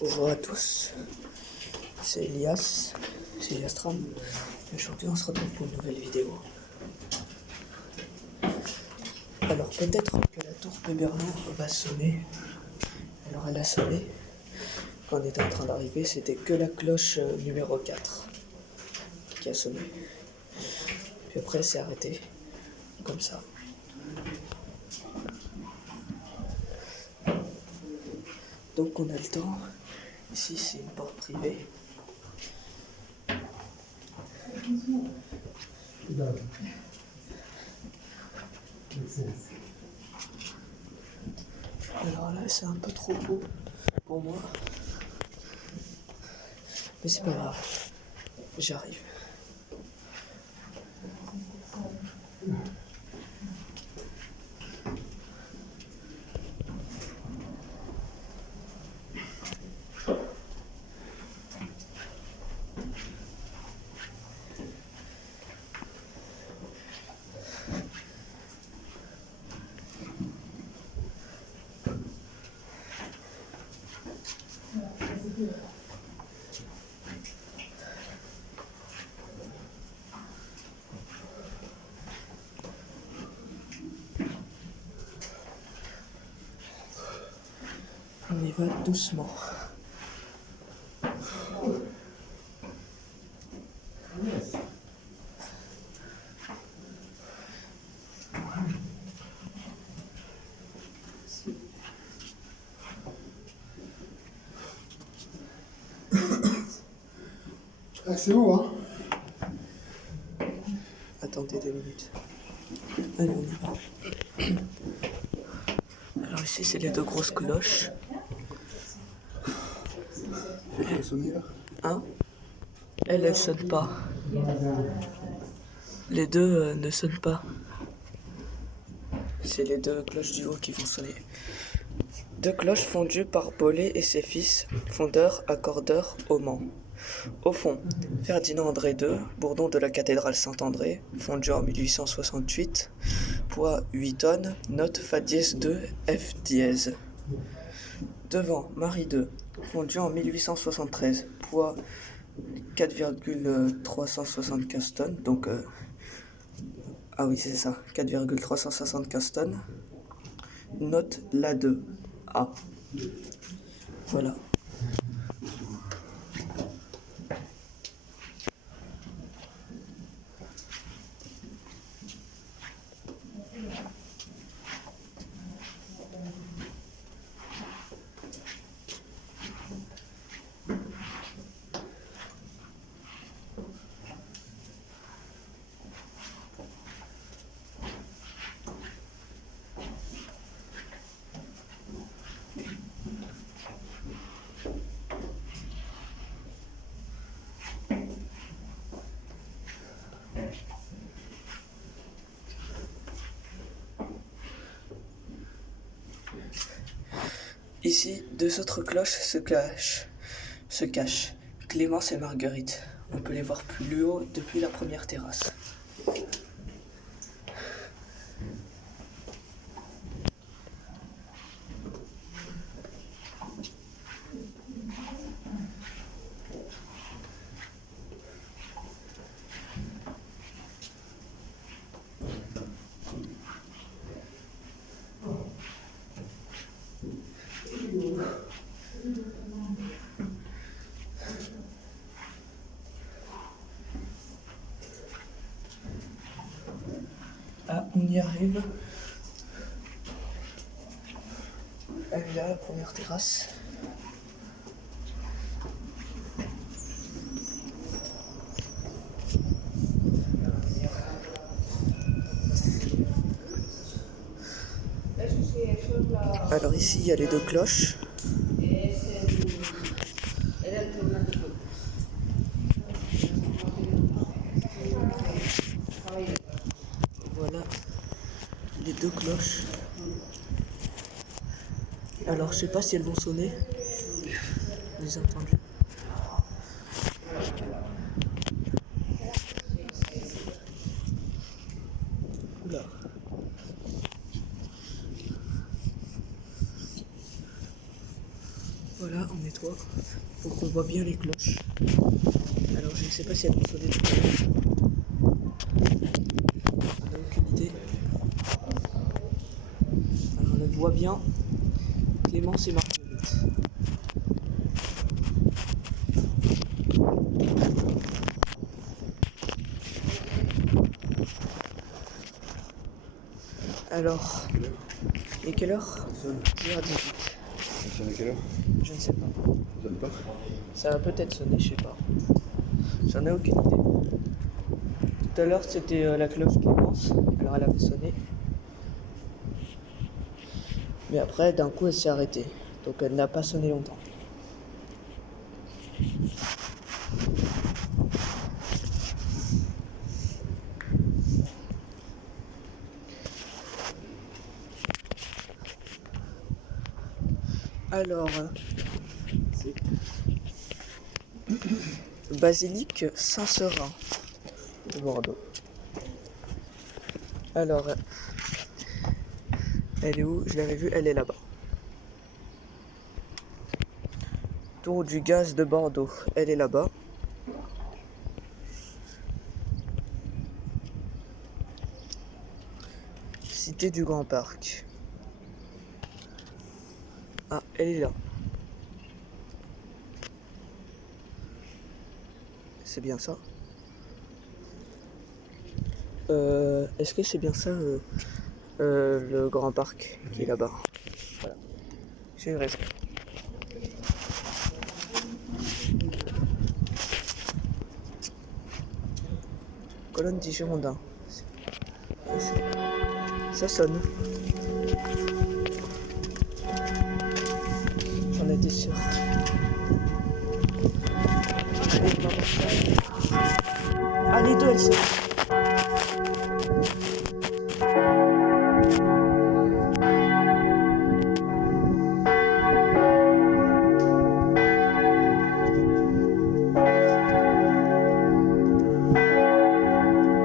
Bonjour à tous, c'est Elias Tram. Aujourd'hui on se retrouve pour une nouvelle vidéo. Alors peut-être que la tour Péberlan va sonner. Alors elle a sonné. Quand on était en train d'arriver, c'était que la cloche numéro 4 qui a sonné. Puis après c'est arrêté, comme ça. Donc on a le temps. Ici c'est une porte privée. Alors là c'est un peu trop beau pour moi. Mais c'est pas grave, j'arrive. On y va doucement. Ah, c'est haut, hein? Attendez 2 minutes. Allez, on y va. Alors ici, c'est les deux grosses cloches. Hein? Elle sonne pas. Les deux ne sonnent pas. C'est les deux cloches du haut qui vont sonner. Deux cloches fondues par Bollée et ses fils, fondeurs, accordeurs au Mans. Au fond, Ferdinand André II, bourdon de la cathédrale Saint-André, fondu en 1868, poids 8 tonnes, note Fa dièse 2, F dièse. Devant, Marie II, fondu en 1873, poids 4,375 tonnes, donc ah oui c'est ça, 4,375 tonnes, note La 2, A. Voilà. Ici, deux autres cloches se cachent. Clémence et Marguerite. On peut les voir plus haut depuis la première terrasse. Ah, on y arrive. Elle est là, la première terrasse. Alors ici, il y a les deux cloches. Voilà les deux cloches. Alors je sais pas si elles vont sonner. Je les ai entendues. Oula. Voilà, on nettoie pour qu'on voit bien les cloches. Alors je ne sais pas si elles vont sonner tout à l'heure. On n'a aucune idée. Alors on le voit bien. Clémence et Marguerite. Alors, et quelle heure? 10h18. Ça sonne à quelle heure? Je ne sais pas. Ça sonne pas? Ça va peut-être sonner, je sais pas. J'en ai aucune idée. Tout à l'heure c'était la cloche Clémence, alors elle avait sonné. Mais après d'un coup elle s'est arrêtée. Donc elle n'a pas sonné longtemps. Alors, basilique Saint-Seurin de Bordeaux. Alors, elle est où? Je l'avais vue, elle est là-bas. Tour du gaz de Bordeaux, elle est là-bas. Cité du Grand Parc. Ah, elle est là. C'est bien ça. Est-ce que c'est bien ça le Grand Parc qui est là-bas? Voilà. J'ai eu raison. Colonne des Girondins. Ça sonne. J'en étais sûr. Allez, on va voir ça. Ah, les deux, elles sonnent.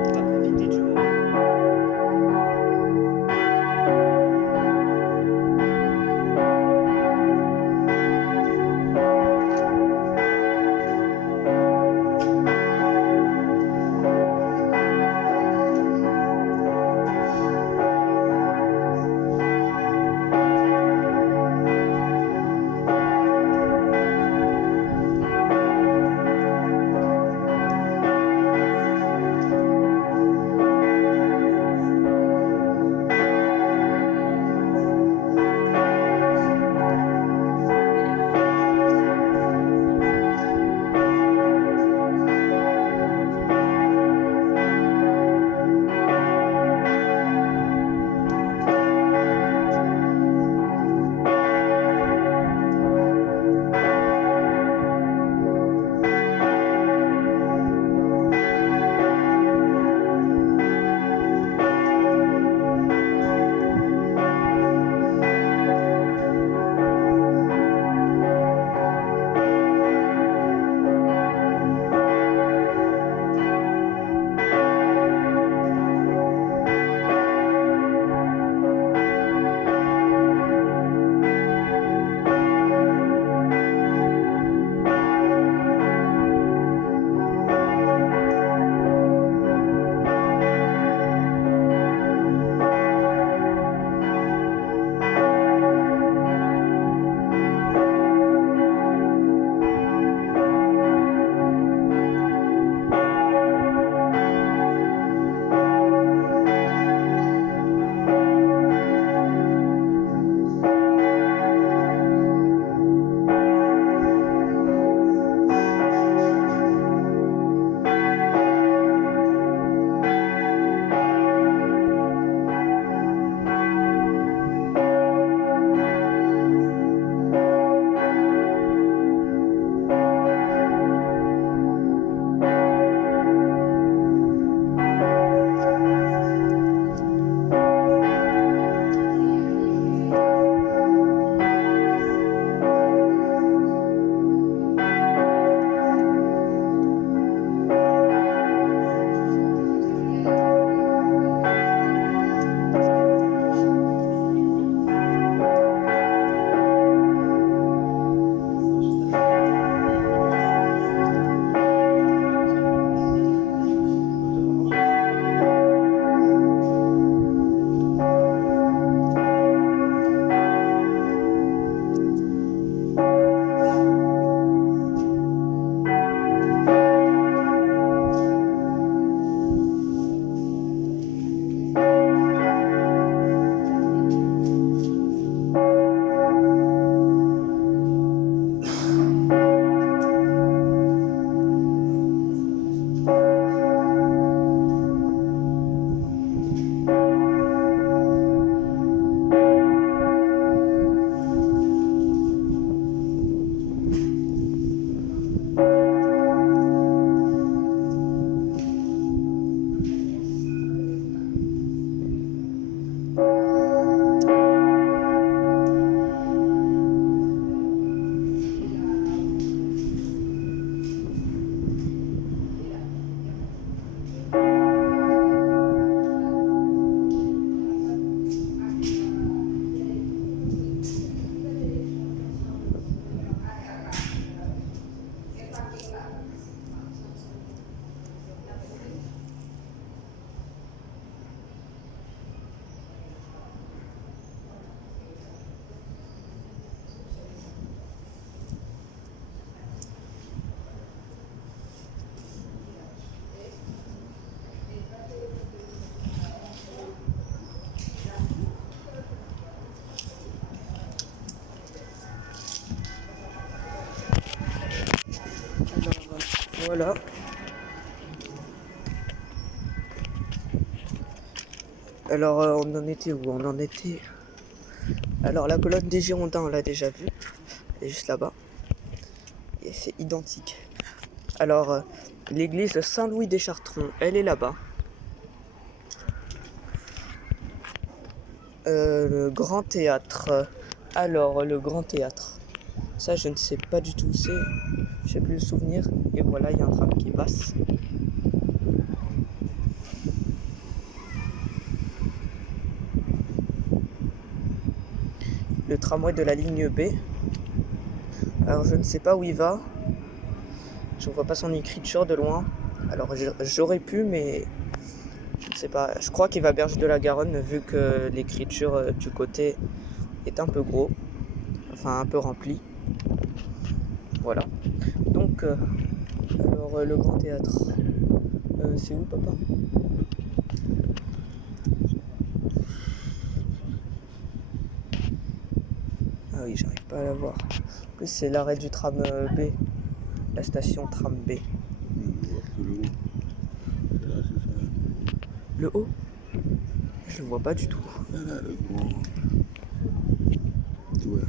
On va profiter du haut. Voilà. Alors, on en était où? On en était... Alors, la colonne des Girondins, on l'a déjà vue. Elle est juste là-bas. Et c'est identique. Alors, l'église de Saint-Louis des Chartrons, elle est là-bas. Le Grand Théâtre. Alors, le Grand Théâtre. Ça, je ne sais pas du tout où c'est. Je sais plus le souvenir. Et voilà, il y a un tram qui passe. Le tramway de la ligne B. Alors, je ne sais pas où il va. Je ne vois pas son écriture de loin. Alors, j'aurais pu, mais je ne sais pas. Je crois qu'il va à Berge de la Garonne, vu que l'écriture du côté est un peu gros. Enfin, un peu rempli. Voilà. Donc, alors, le Grand Théâtre. C'est où, papa? Ah oui, j'arrive pas à la voir. En plus, c'est l'arrêt du tram B. La station tram B. Le haut? Je le vois pas du tout. Là, le grand. Tu vois.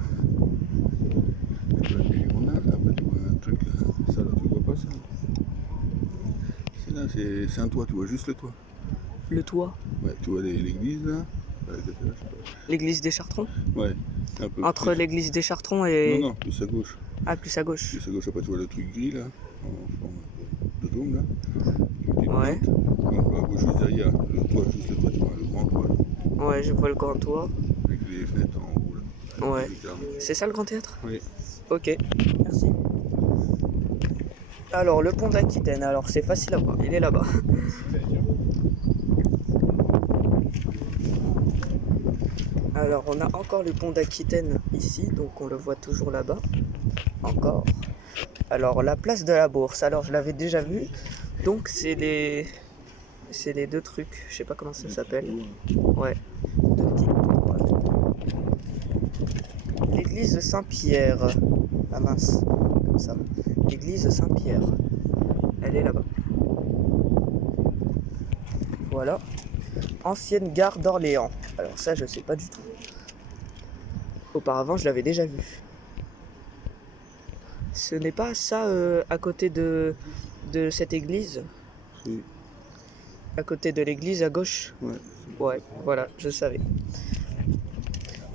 On a là, tu vois un truc là. Ça là, tu vois pas ça? C'est là, c'est un toit, tu vois juste le toit. Le toit? Ouais, tu vois l'église là? L'église des Chartrons? Ouais, un peu. Entre plus. l'église des Chartrons et... Non, plus à gauche. Ah, plus à gauche. Plus à gauche, après tu vois le truc gris là, en forme de dôme là. Une petite Ouais. pente. Donc à gauche, juste derrière, le toit, juste le toit, tu vois, le grand toit. Ouais, je vois le grand toit. Avec les fenêtres en haut là. Ouais. C'est ça le Grand Théâtre? Oui. Ok, merci. Alors, le pont d'Aquitaine, alors c'est facile à voir, il est là-bas. Alors, on a encore le pont d'Aquitaine ici, donc on le voit toujours là-bas. Encore. Alors, la place de la Bourse, alors je l'avais déjà vu. Donc, c'est les deux trucs, je sais pas comment ça s'appelle. Ouais, deux petites tours. L'église de Saint-Pierre. Ah mince, comme ça. L'église de Saint-Pierre. Elle est là-bas. Voilà. Ancienne gare d'Orléans. Alors ça, je sais pas du tout. Auparavant, je l'avais déjà vu. Ce n'est pas ça à côté de cette église? Si. À côté de l'église à gauche? Ouais. Ouais, voilà, je savais.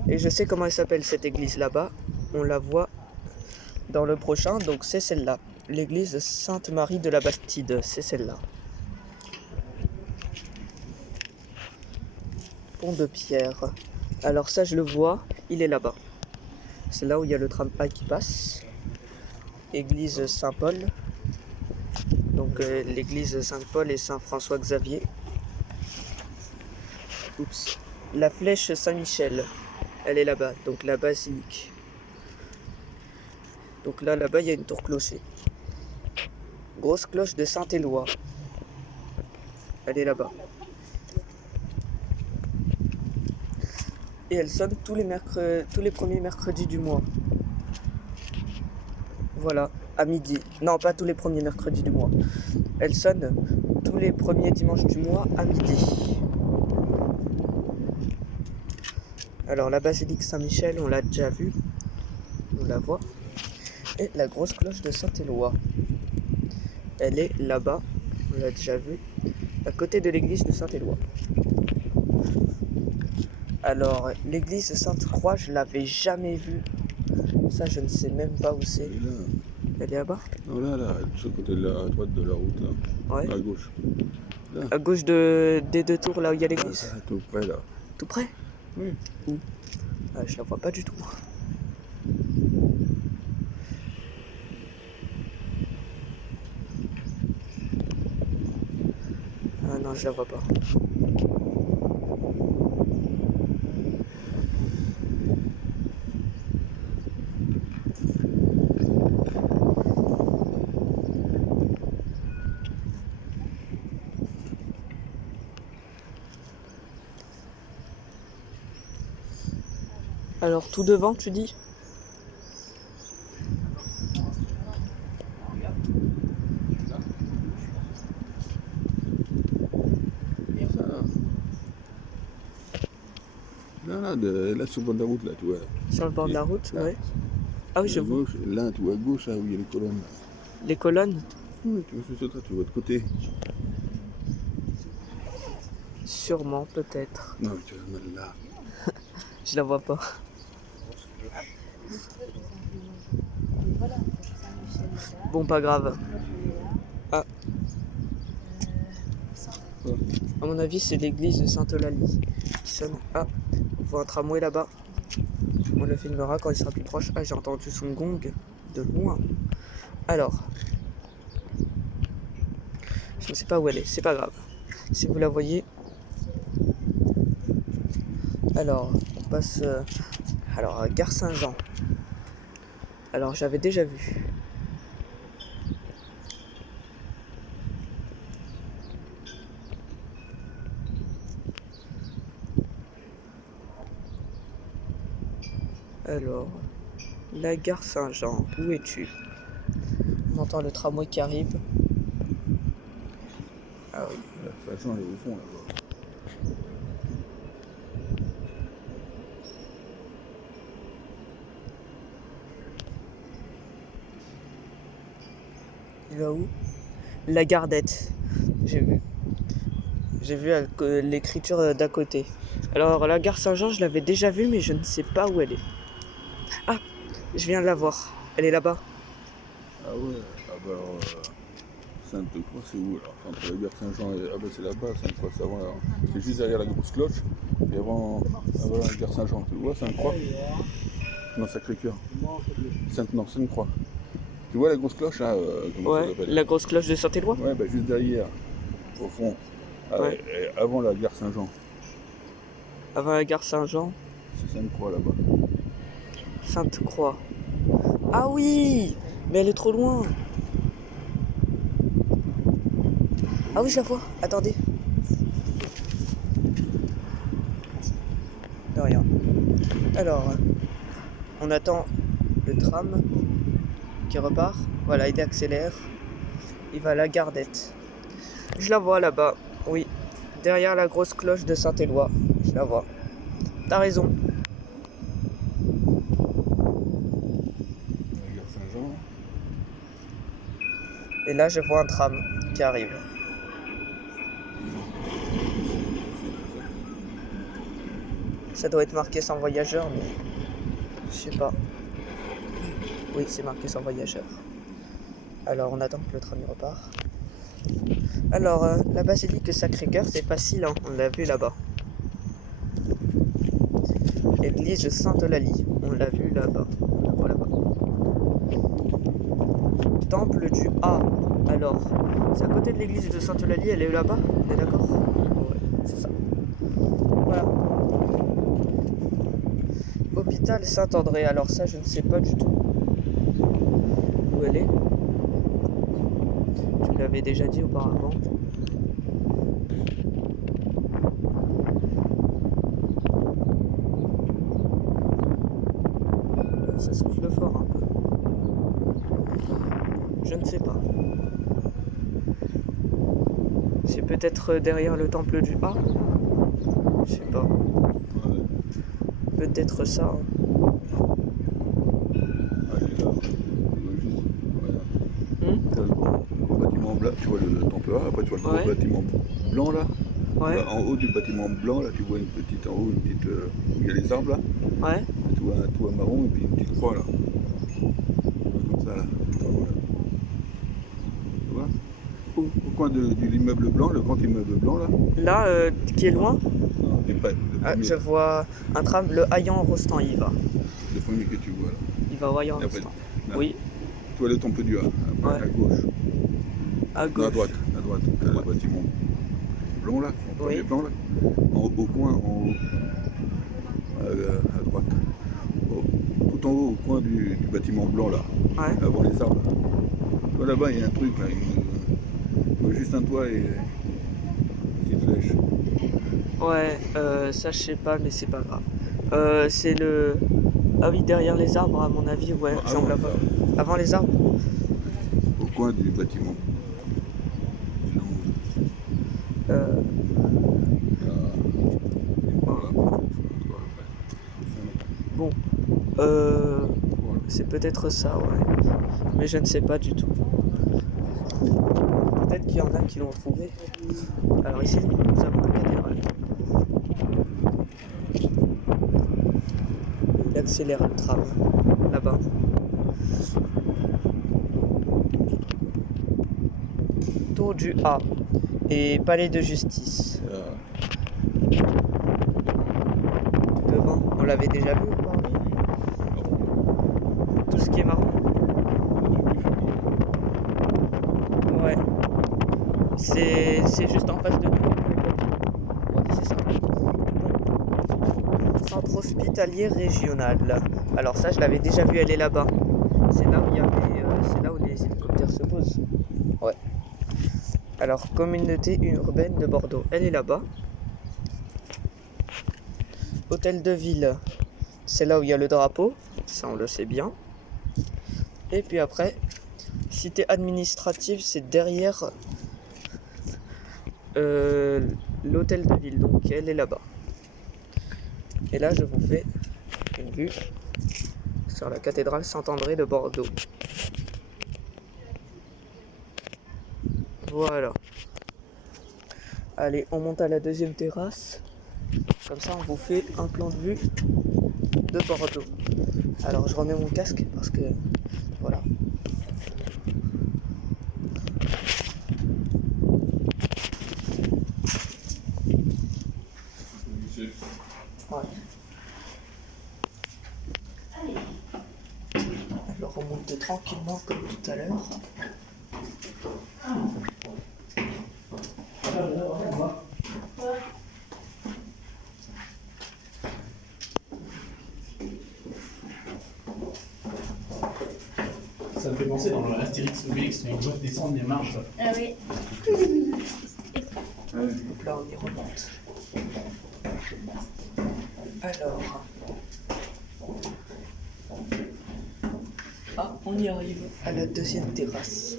Et je sais comment elle s'appelle cette église là-bas. On la voit dans le prochain, donc c'est celle-là. L'église Sainte-Marie de la Bastide, c'est celle-là. Pont de Pierre. Alors ça, je le vois, il est là-bas. C'est là où il y a le tramway qui passe. Église Saint-Paul. Donc l'église Saint-Paul et Saint-François-Xavier. Oups. La flèche Saint-Michel. Elle est là-bas, donc la basilique. Donc là-bas, il y a une tour clocher. Grosse cloche de Saint-Éloi. Elle est là-bas. Et elle sonne tous les premiers mercredis du mois. Voilà, à midi. Non, pas tous les premiers mercredis du mois. Elle sonne tous les premiers dimanches du mois à midi. Alors la basilique Saint-Michel, on l'a déjà vue. On la voit. Et la grosse cloche de Saint-Éloi. Elle est là-bas. On l'a déjà vue. À côté de l'église de Saint-Éloi. Alors, l'église Sainte-Croix, je l'avais jamais vue. Ça, je ne sais même pas où c'est. Elle est là-bas? Non, là, de ce côté-là, à droite de la route, là. Ouais. À gauche. Là. À gauche des deux tours, là où il y a l'église. Ah, tout près, là. Tout près? Oui. Où? Ah, je la vois pas du tout. Ah non, je la vois pas. Alors, tout devant, tu dis? Là, là, sur le bord de la route, là, tu vois. Sur le bord de la route, Là. ouais. Ah oui, je À vois. gauche, là, tu vois à gauche, là où il y a les colonnes. Là. Les colonnes Oui, tu vois, c'est ça, tu vois de côté. sûrement, peut-être. Non, mais tu vois, mal là. Je la vois pas. Bon, pas grave. Ah, Ouais. à mon avis, c'est l'église de Sainte-Eulalie qui sonne. Ah, on voit un tramway là-bas. On le filmera quand il sera plus proche. Ah, j'ai entendu son gong de loin. Alors, je ne sais pas où elle est, c'est pas grave. Si vous la voyez. Alors, on passe. Alors, à Gare Saint-Jean. Alors, j'avais déjà vu. Alors, la Gare Saint-Jean, où es-tu? On entend le tramway qui arrive. Ah oui. La station, elle est au fond, là-bas. Il va où? La Gardette. J'ai vu. J'ai vu l'écriture d'à côté. Alors, la Gare Saint-Jean, je l'avais déjà vue, mais je ne sais pas où elle est. Ah, je viens de la voir. Elle est là-bas. Ah ouais, ah bah alors, Sainte-Croix, c'est où alors? Entre la gare Saint-Jean et. Ah bah c'est là-bas, Sainte-Croix, c'est avant. C'est juste derrière la grosse cloche, et avant la gare Saint-Jean. Tu vois, Sainte-Croix? Non, Sacré-Cœur. Non, Sainte-Croix. Tu vois la grosse cloche là, comment ça Ouais, s'appelle? la grosse cloche de Saint-Éloi. Ouais, bah juste derrière, au fond, Ouais. avant la gare Saint-Jean. Avant la Gare Saint-Jean, C'est Sainte-Croix là-bas. Sainte-Croix. Ah oui, mais elle est trop loin. Ah oui, je la vois. Attendez. De rien. Alors, on attend le tram qui repart. Voilà, il accélère. Il va à la Gardette. Je la vois là-bas. Oui, derrière la grosse cloche de Saint-Éloi. Je la vois. T'as raison. La gare Saint-Jean. Et là, je vois un tram qui arrive. Ça doit être marqué sans voyageur, mais je sais pas. Oui, c'est marqué sans voyageur. Alors, on attend que le tram y repart. Alors, la basilique Sacré-Cœur, c'est facile, hein, on l'a vu là-bas. Église Sainte-Eulalie, on l'a vu là-bas. On la voit là-bas. Temple du A. Alors, c'est à côté de l'église de Sainte-Eulalie, elle est là-bas, on est d'accord? Ouais, c'est ça. Voilà. Hôpital Saint-André, alors ça, je ne sais pas du tout où elle est. Tu me l'avais déjà dit auparavant. Ça souffle fort un peu. Je ne sais pas. C'est peut-être derrière le temple du A. Je sais pas. Ouais. Peut-être ça. Hein. Ah, elle est là. Tu vois juste. Voilà. T'as le gros bâtiment blanc, tu vois le temple A, après tu vois le gros Ouais. bâtiment blanc là. Ouais, Bah, en haut du bâtiment blanc, là, tu vois une petite, en haut, une petite, où il y a les arbres là. ouais. Tu vois un toit marron et puis une petite croix là. Comme ça là. Tu vois? Où? Au coin de l'immeuble blanc, le grand immeuble blanc là. Là, qui est loin, Non, c'est pas le ah, premier, je vois un tram, le Hayan-Rostand, il va. le premier que tu vois là. Il va au Après, Hayan-Rostand. là, Oui, tu vois le temple du A, après, Ouais. à gauche. à Non, gauche. à droite, t'as le bâtiment blanc là, le premier Oui. blanc là. Au coin, en haut, à droite. Tout en haut, au coin du bâtiment blanc là, Ouais. avant les arbres. Tu vois là-bas, il y a un truc là, tu vois juste un toit et une petite flèche. Ouais, ça je sais pas, mais c'est pas grave. C'est le... Ah oui, derrière les arbres, à mon avis, ouais, Non, j'en avant la les vois. arbres, Avant les arbres? au coin du bâtiment. Euh, Là, et par là, après. C'est peut-être ça, ouais. Mais je ne sais pas du tout. Peut-être qu'il y en a qui l'ont trouvé. Alors ici, nous avons la cathédrale. Il accélère le tram, là-bas. Tour du A et palais de justice. Devant, on l'avait déjà vu ou pas? Tout ce qui est marron. Ouais. C'est juste en face de nous. Ouais, c'est ça. Centre hospitalier régional. Alors ça, je l'avais déjà vu aller là-bas. C'est là où il y avait, c'est là où les hélicoptères se posent. Ouais. Alors, communauté urbaine de Bordeaux, elle est là-bas. Hôtel de ville, c'est là où il y a le drapeau. Ça, on le sait bien. Et puis après, cité administrative, c'est derrière l'hôtel de ville. Donc, elle est là-bas. Et là, je vous fais une vue sur la cathédrale Saint-André de Bordeaux. Voilà. Allez, on monte à la deuxième terrasse. Comme ça, on vous fait un plan de vue de Bordeaux. Alors, je remets mon casque parce que... Voilà. Ouais. Alors, on monte tranquillement comme tout à l'heure. Ça me fait penser dans le Astérix Obélix, quand ils doivent descendre les marches. Ah oui. Donc là, on y remonte. Alors... Ah, on y arrive à la deuxième terrasse.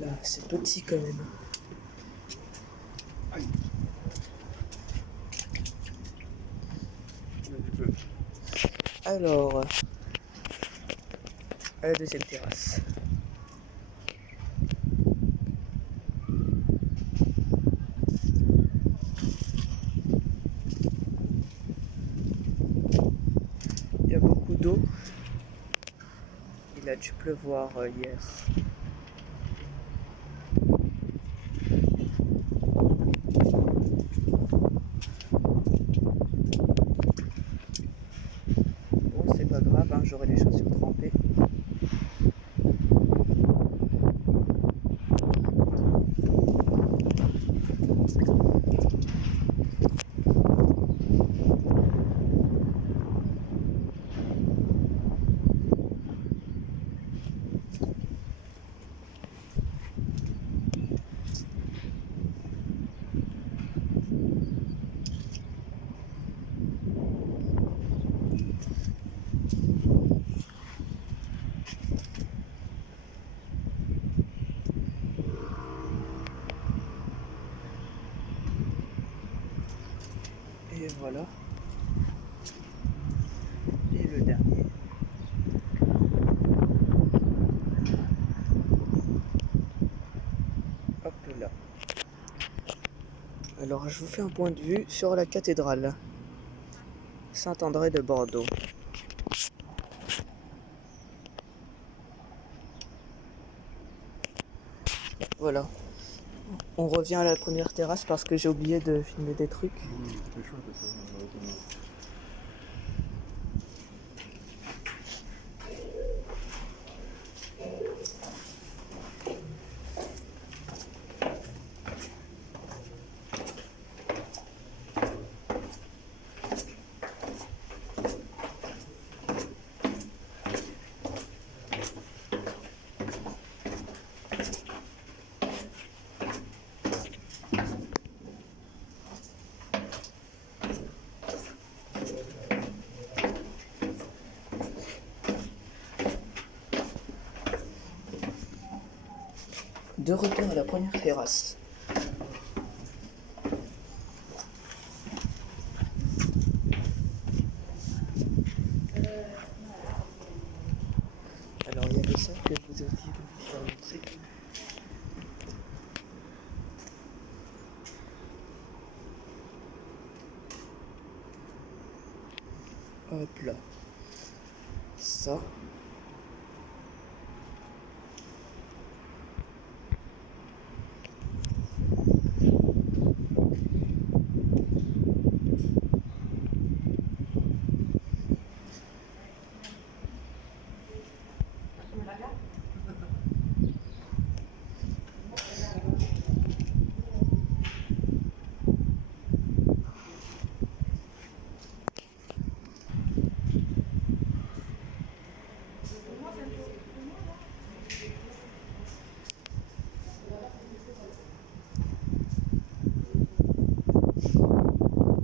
Là, c'est petit quand même. Alors, à la deuxième terrasse. Il y a beaucoup d'eau. Il a dû pleuvoir hier. Bon, c'est pas grave, hein, j'aurai les chaussures trempées. Et voilà. Et le dernier. Hop là. Alors je vous fais un point de vue sur la cathédrale Saint-André de Bordeaux. Voilà. On revient à la première terrasse parce que j'ai oublié de filmer des trucs. de retour à la première terrasse. Alors il y avait ça que je vous ai dit de vous faire montrer. Hop là. Ça.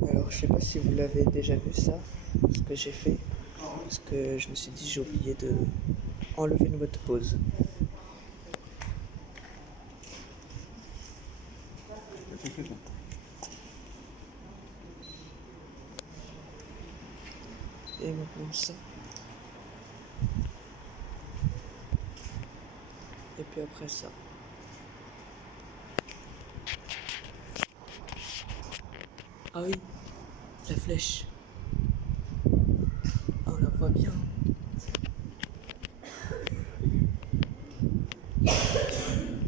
Alors je sais pas si vous l'avez déjà vu ça, ce que j'ai fait, parce que je me suis dit j'ai oublié de enlever le mot de pause. Et maintenant ça. Et puis après ça. Ah oui, la flèche. Ah, on la voit bien.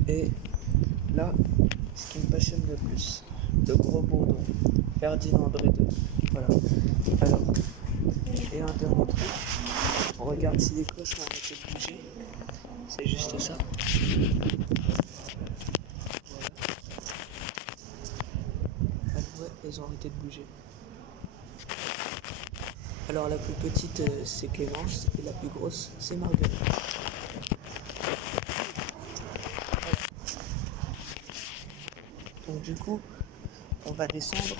Et là, ce qui me passionne le plus, de gros bourdons, Ferdinand André II. Voilà. Alors, et un dernier truc, on regarde si les cloches ont arrêté de bouger. C'est juste ça. Voilà. Ah ouais, elles ont arrêté de bouger. Alors la plus petite c'est Clémence et la plus grosse c'est Marguerite. Donc du coup, on va descendre.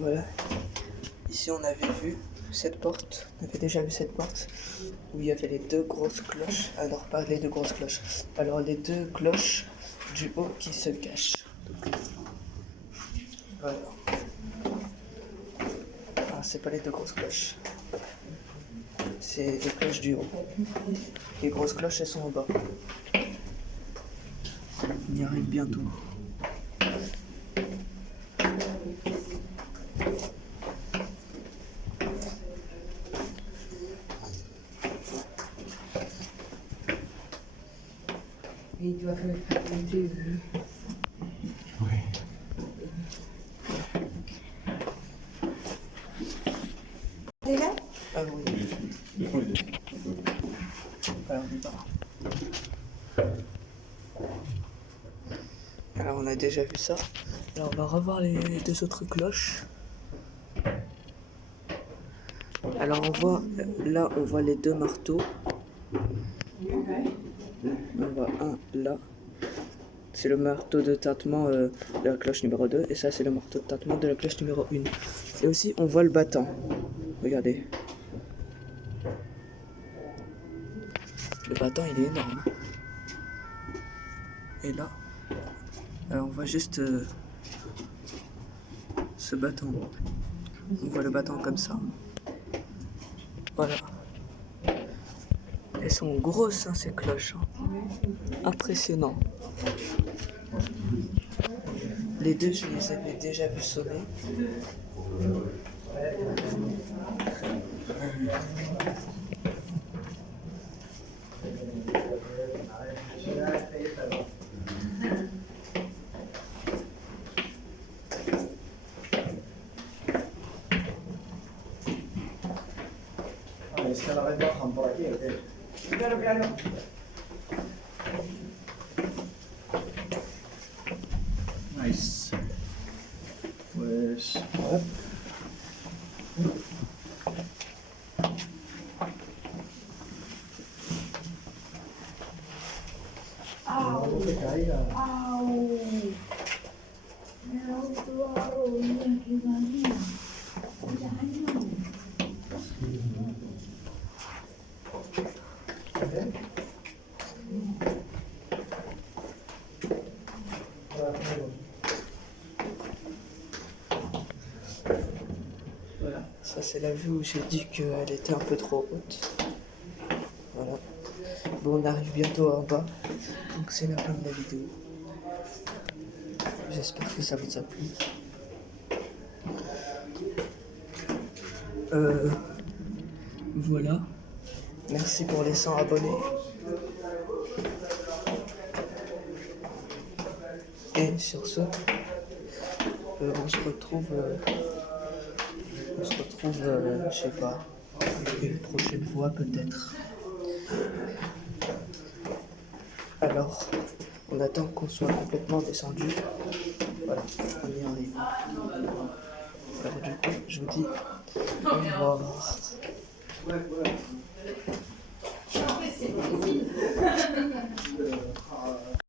Voilà. Ici on avait vu cette porte, on avait déjà vu cette porte où il y avait les deux grosses cloches. Alors pas les deux grosses cloches, alors les deux cloches du haut qui se cachent. Donc, voilà. Ah, c'est pas les deux grosses cloches. C'est les cloches du haut. Les grosses cloches elles sont en bas. On y arrive bientôt. Ils doivent le faire monter. Oui. Elle est là? Ah oui. Alors on y va. Alors on a déjà vu ça. Alors on va revoir les deux autres cloches. Alors on voit, là on voit les deux marteaux. On voit un là. C'est le marteau de tintement de la cloche numéro 2. Et ça c'est le marteau de tintement de la cloche numéro 1. Et aussi on voit le battant. Regardez. Le battant il est énorme. Et là, alors on voit juste ce battant. On voit le battant comme ça. Voilà. Elles sont grosses hein, ces cloches. Hein. Impressionnant. Les deux je les avais déjà vus sonner. escalares bajan por aquí, ¿o qué? Nice. Pues... A ver. No te caiga. Au! Me ha dado toda la rodilla, qué daño. Qué daño. Voilà, ça c'est la vue où j'ai dit qu'elle était un peu trop haute. Voilà. Bon, on arrive bientôt en bas, donc c'est la fin de la vidéo. J'espère que ça vous a plu. Voilà. Merci pour les 100 abonnés. Et sur ce, on se retrouve, je sais pas, une prochaine fois peut-être. Alors, on attend qu'on soit complètement descendu. Voilà, on y arrive. Alors du coup, je vous dis au revoir.